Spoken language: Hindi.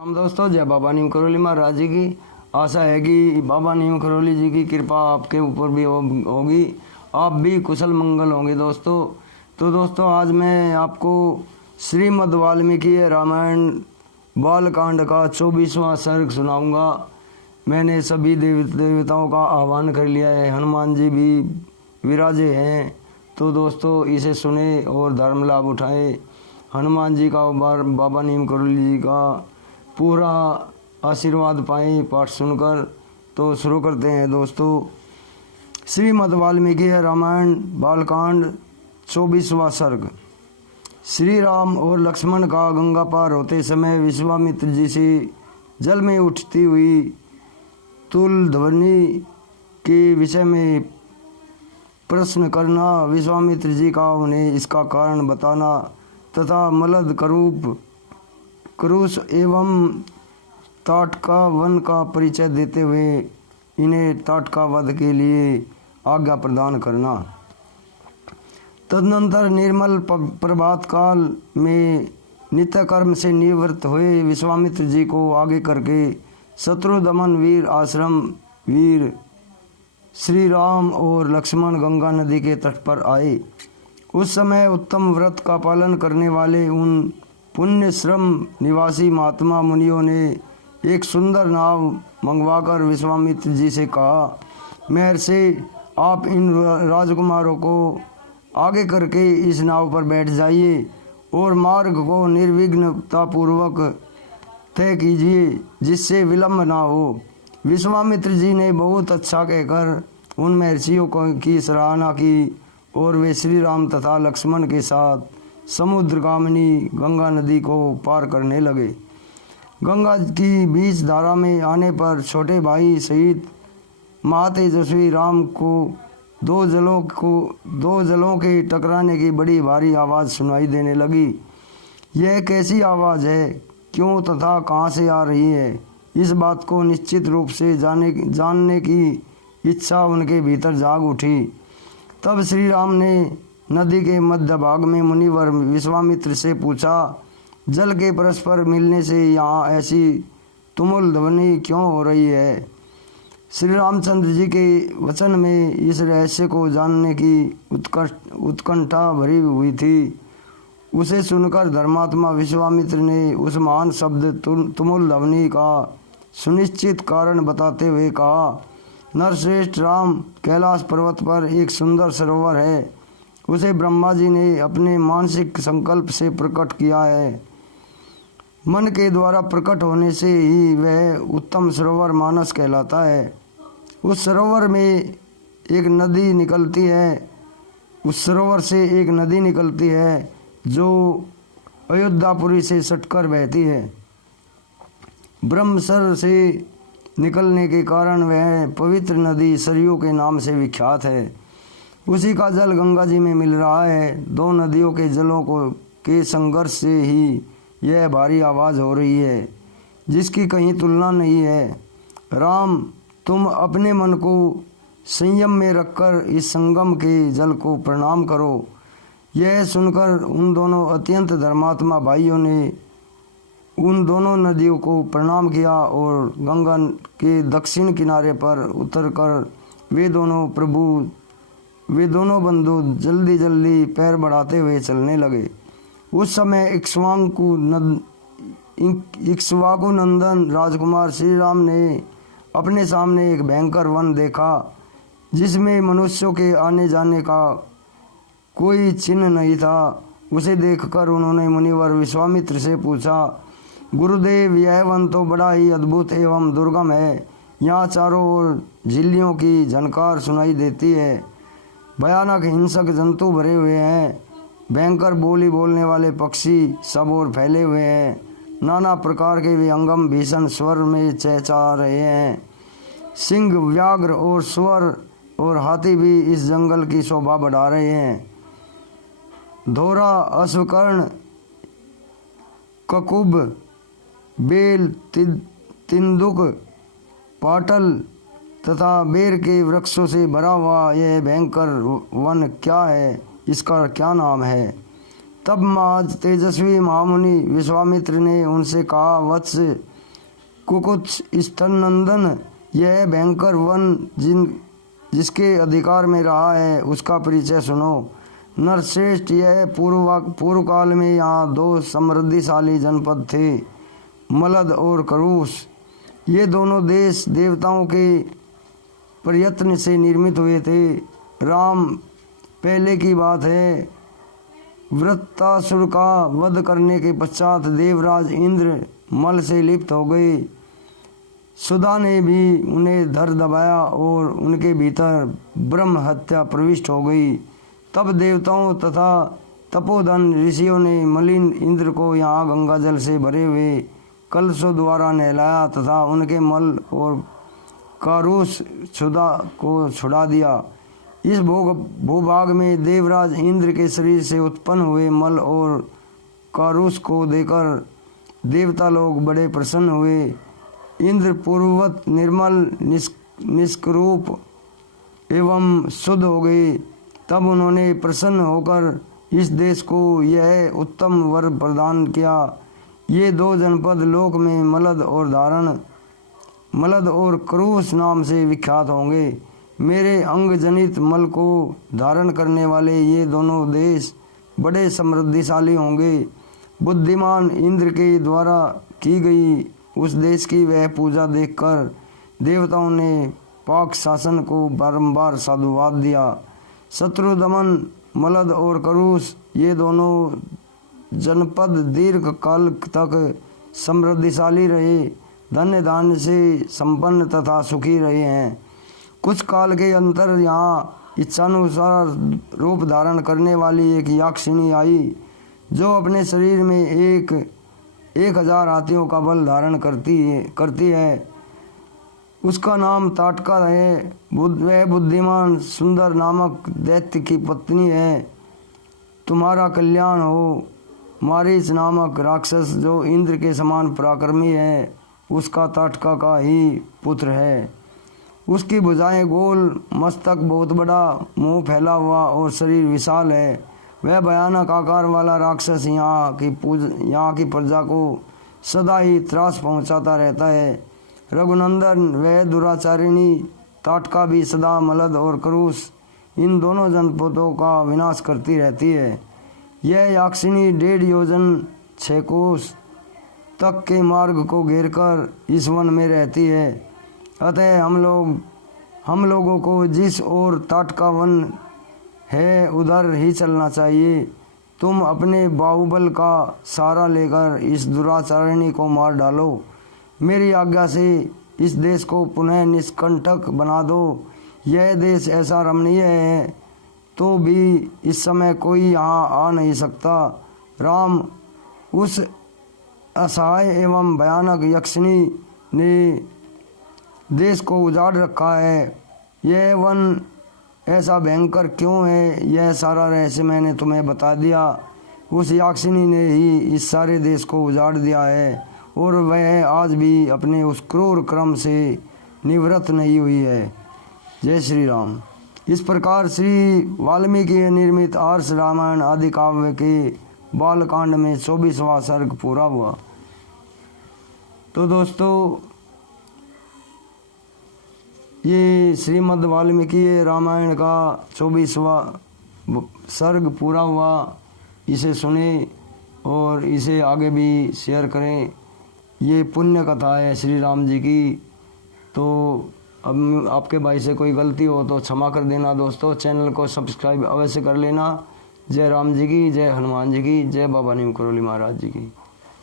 हम दोस्तों, जय बाबा नीम करौली महाराज जी की। आशा है कि बाबा नीम करौली जी की कृपा आपके ऊपर भी होगी, आप भी कुशल मंगल होंगे दोस्तों। तो दोस्तों, आज मैं आपको श्रीमद् वाल्मीकि रामायण बालकांड का 24वां सर्ग सुनाऊंगा। मैंने सभी देवताओं का आह्वान कर लिया है, हनुमान जी भी विराजे हैं। तो दोस्तों, इसे सुने और धर्म लाभ उठाएं। हनुमान जी का बाबा नीम करौली जी का पूरा आशीर्वाद पाएं पाठ सुनकर। तो शुरू करते हैं दोस्तों। श्रीमद् वाल्मीकि रामायण बालकांड 24वां सर्ग। श्री राम और लक्ष्मण का गंगा पार होते समय विश्वामित्र जी से जल में उठती हुई तुल ध्वनि के विषय में प्रश्न करना, विश्वामित्र जी का उन्हें इसका कारण बताना तथा मलद करूप क्रूस एवं ताटका वन का परिचय देते हुए इन्हें ताटका वध के लिए आज्ञा प्रदान करना। तदनंतर निर्मल प्रभात काल में नित्य कर्म से निवृत्त हुए विश्वामित्र जी को आगे करके शत्रु दमन वीर आश्रम वीर श्री राम और लक्ष्मण गंगा नदी के तट पर आए। उस समय उत्तम व्रत का पालन करने वाले उन पुण्य श्रम निवासी महात्मा मुनियों ने एक सुंदर नाव मंगवाकर विश्वामित्र जी से कहा, महर्षि, आप इन राजकुमारों को आगे करके इस नाव पर बैठ जाइए और मार्ग को निर्विघ्नता पूर्वक तय कीजिए, जिससे विलंब ना हो। विश्वामित्र जी ने बहुत अच्छा कहकर उन महर्षियों की सराहना की और वे श्री राम तथा लक्ष्मण के साथ समुद्रगामिनी गंगा नदी को पार करने लगे। गंगा की बीच धारा में आने पर छोटे भाई सहित महातेजस्वी राम को दो जलों के टकराने की बड़ी भारी आवाज़ सुनाई देने लगी। यह कैसी आवाज़ है, क्यों तथा कहाँ से आ रही है, इस बात को निश्चित रूप से जानने की इच्छा उनके भीतर जाग उठी। तब श्री राम ने नदी के मध्य भाग में मुनिवर विश्वामित्र से पूछा, जल के परस्पर मिलने से यहाँ ऐसी तुमुल ध्वनि क्यों हो रही है? श्री रामचंद्र जी के वचन में इस रहस्य को जानने की उत्कंठा भरी हुई थी। उसे सुनकर धर्मात्मा विश्वामित्र ने उस महान शब्द तुमुल ध्वनि का सुनिश्चित कारण बताते हुए कहा, नरश्रेष्ठ राम, कैलाश पर्वत पर एक सुंदर सरोवर है। उसे ब्रह्मा जी ने अपने मानसिक संकल्प से प्रकट किया है। मन के द्वारा प्रकट होने से ही वह उत्तम सरोवर मानस कहलाता है। उस सरोवर में एक नदी निकलती है उस सरोवर से एक नदी निकलती है जो अयोध्यापुरी से सटकर बहती है। ब्रह्मसर से निकलने के कारण वह पवित्र नदी सरयू के नाम से विख्यात है। उसी का जल गंगा जी में मिल रहा है। दो नदियों के जलों के संघर्ष से ही यह भारी आवाज़ हो रही है, जिसकी कहीं तुलना नहीं है। राम, तुम अपने मन को संयम में रखकर इस संगम के जल को प्रणाम करो। यह सुनकर उन दोनों अत्यंत धर्मात्मा भाइयों ने उन दोनों नदियों को प्रणाम किया और गंगा के दक्षिण किनारे पर उतरकर वे दोनों बंधु जल्दी जल्दी पैर बढ़ाते हुए चलने लगे। उस समय इक्ष्वाकु नंदन राजकुमार श्री राम ने अपने सामने एक भयंकर वन देखा, जिसमें मनुष्यों के आने जाने का कोई चिन्ह नहीं था। उसे देखकर उन्होंने मुनिवर विश्वामित्र से पूछा, गुरुदेव, यह वन तो बड़ा ही अद्भुत एवं दुर्गम है। यहाँ चारों ओर झिल्लियों की झनकार सुनाई देती है। भयानक हिंसक जंतु भरे हुए हैं। भयंकर बोली बोलने वाले पक्षी सब ओर फैले हुए हैं। नाना प्रकार के विहंगम भीषण स्वर में चहचहा रहे हैं। सिंह, व्याघ्र और सुअर और हाथी भी इस जंगल की शोभा बढ़ा रहे हैं। धोरा, अश्वकर्ण, ककुब, बेल, तिंदुक, पाटल तथा बेर के वृक्षों से भरा हुआ यह भयंकर वन क्या है, इसका क्या नाम है? तब महाज तेजस्वी महामुनि विश्वामित्र ने उनसे कहा, वत्स कुकुत्स स्तननंदन, यह भयंकर वन जिसके अधिकार में रहा है उसका परिचय सुनो। नरश्रेष्ठ, यह पूर्व काल में यहाँ 2 समृद्धिशाली जनपद थे, मलद और करुष। ये दोनों देश देवताओं के प्रयत्न से निर्मित हुए थे। राम, पहले की बात है, वृत्तासुर का वध करने के पश्चात देवराज इंद्र मल से लिप्त हो गए। सुधा ने भी उन्हें धर दबाया और उनके भीतर ब्रह्म हत्या प्रविष्ट हो गई। तब देवताओं तथा तपोधन ऋषियों ने मलिन इंद्र को यहाँ गंगा जल से भरे हुए कलशों द्वारा नहलाया तथा उनके मल और कारूस सुधा को छुड़ा दिया। इस भूभाग में देवराज इंद्र के शरीर से उत्पन्न हुए मल और कारूस को देकर देवता लोग बड़े प्रसन्न हुए। इंद्र पूर्ववत निर्मल निष्करूप एवं शुद्ध हो गए। तब उन्होंने प्रसन्न होकर इस देश को यह उत्तम वर प्रदान किया। ये 2 जनपद लोक में मलद और क्रूस नाम से विख्यात होंगे। मेरे अंग जनित मल को धारण करने वाले ये दोनों देश बड़े समृद्धिशाली होंगे। बुद्धिमान इंद्र के द्वारा की गई उस देश की वह पूजा देखकर देवताओं ने पाक शासन को बारंबार साधुवाद दिया। शत्रुदमन, मलद और करुष ये दोनों जनपद दीर्घ काल तक समृद्धिशाली रहे, धन्य धान्य से संपन्न तथा सुखी रहे हैं। कुछ काल के अंतर यहाँ इच्छानुसार रूप धारण करने वाली एक याक्षिणी आई, जो अपने शरीर में 1000 हाथियों का बल धारण करती है। उसका नाम ताटका है। वह बुद्धिमान सुंदर नामक दैत्य की पत्नी है। तुम्हारा कल्याण हो। मारीच नामक राक्षस जो इंद्र के समान पराक्रमी है, उसका ताटका का ही पुत्र है। उसकी भुजाएं गोल, मस्तक बहुत बड़ा, मुंह फैला हुआ और शरीर विशाल है। वह भयानक आकार वाला राक्षस यहाँ की प्रजा को सदा ही त्रास पहुँचाता रहता है। रघुनंदन, वह दुराचारिणी ताटका भी सदा मलद और क्रूस इन दोनों जनपदों का विनाश करती रहती है। यह याक्षिणी 1.5 योजन 6 कोस तक के मार्ग को घेरकर इस वन में रहती है। अतः हम लोगों को जिस ओर ताटका वन है उधर ही चलना चाहिए। तुम अपने बाहुबल का सहारा लेकर इस दुराचारिणी को मार डालो। मेरी आज्ञा से इस देश को पुनः निष्कंटक बना दो। यह देश ऐसा रमणीय है तो भी इस समय कोई यहाँ आ नहीं सकता। राम, उस असहाय एवं भयानक यक्षिणी ने देश को उजाड़ रखा है। यह वन ऐसा भयंकर क्यों है, यह सारा रहस्य मैंने तुम्हें बता दिया। उस याक्षिणी ने ही इस सारे देश को उजाड़ दिया है और वह आज भी अपने उस क्रूर क्रम से निवृत्त नहीं हुई है। जय श्री राम। इस प्रकार श्री वाल्मीकि निर्मित आर्ष रामायण आदि काव्य के बालकांड में 24वां सर्ग पूरा हुआ। तो दोस्तों, ये श्रीमद् वाल्मीकि रामायण का 24वां सर्ग पूरा हुआ। इसे सुने और इसे आगे भी शेयर करें। ये पुण्य कथा है श्री राम जी की। तो अब आपके भाई से कोई गलती हो तो क्षमा कर देना दोस्तों। चैनल को सब्सक्राइब अवश्य कर लेना। जय राम जी की, जय हनुमान जी की, जय बाबा नीम करोली महाराज जी की।